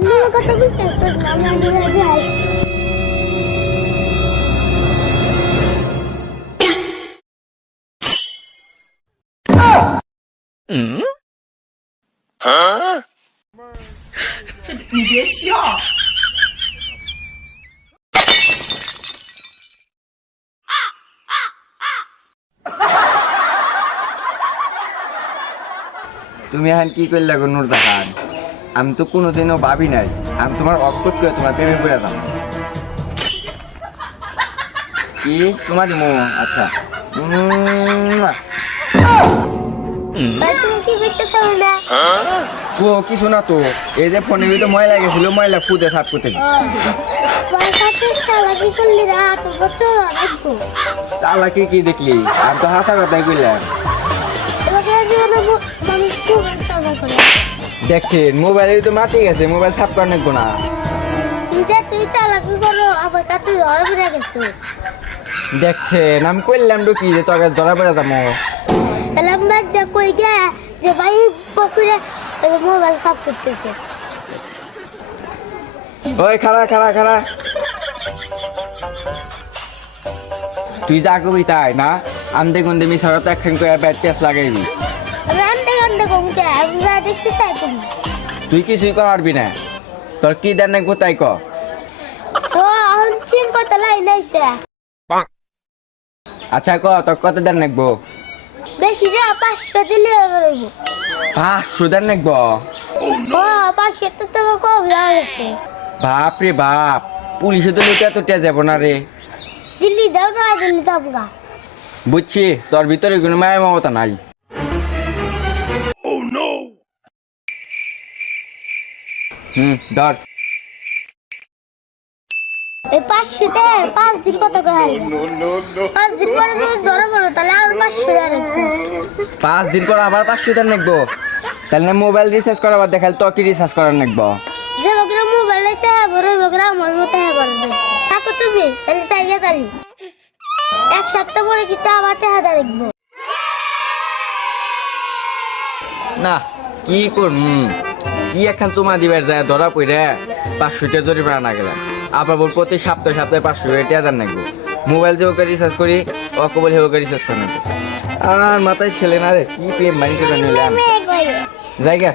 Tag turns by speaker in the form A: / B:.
A: আপনি কথা বিশ্বাস করেন না, আমি আমি যাই
B: তুমি এখন কি করলে গো নুরদা খান আমি তো কোনোদিনও ভাবি নাই। আমি তোমার অক্ষত করে তোমার প্রেমে পড়ে যাব। কি? তোমার মো আচ্ছা। ও কিছু না তো। এই যে ফোনের ভিতরে ময়লা গেছিল ময়লা ফুটে সাফ করতে
A: চালাকি
B: কি দেখলি? আর তো হাসা কথাই কইলাম। দেখছেন মোবাইলে তো মাটি গেছে মোবাইল সাফ করে নেব না।
A: যে তুই চালাকি করো আমার কাছে ধরে ফিরে গেছে।
B: দেখছেন আমি কইলাম তো কি যে তোকে ধরা পড়ে যাব।
A: এলাম বাচ্চা কই গে যে ভাই পকুরে মোবাইল সাফ করতেছে।
B: ওই খাড়া খাড়া খাড়া। তুই যা করবি তাই না? আন্দে গন্দে মিশারত একখান করে ব্যাট লাগাইবি।
A: কমকে আমি যা দেখছি তাই কম
B: তুই কিছুই করবি না? তোর কি দেন নাকবো তাই ক?
A: ও এখন চিন কত লাই নাইছে
B: আচ্ছা ক তোর কত দেন নাকবো?
A: বেশি রে পাঁচশো দিলে রইব
B: পাঁচশো দেন নাকবো?
A: ও পাঁচশো তো তোমার কম লাগছে
B: বাপ রে বাপ পুলিশে তো লুটে তো যাব না রে।
A: দিল্লি দাও না দিল্লি গা
B: বুঝছি তোর ভিতরে কোনো মায়া মমতা নাই। হুম
A: এই পাঁচশো পাঁচ দিন কত করে পাঁচ দিন পরে যদি ধরে পড়ো তাহলে আর পাঁচশো টাকা
B: পাঁচ দিন পর আবার পাঁচশো দেন নাকবো। তাহলে মোবাইল রিচার্জ করাবার দেখাল তো কি রিচার্জ করার নাকবো।
A: যে বকরা মোবাইলে বকরা আমার মতো টাকা থাকো তুমি তাহলে তাইয়া তারি এক সপ্তাহ পরে কিন্তু আবার রাখব
B: না কি করম কি একখান চুমা দিবার যায় ধরা পড়ে পাঁচশো টাকা জরিমানা না গেলাম। আবার বল প্রতি সপ্তাহে সপ্তাহে পাঁচশো টাকা দেন নাকি? মোবাইল দিয়ে ওকে রিচার্জ করি অকবল হয়ে ওকে রিচার্জ করে আর মাথায় খেলে না রে কি প্রেম মাইন্ড করে নিলাম জায়গা?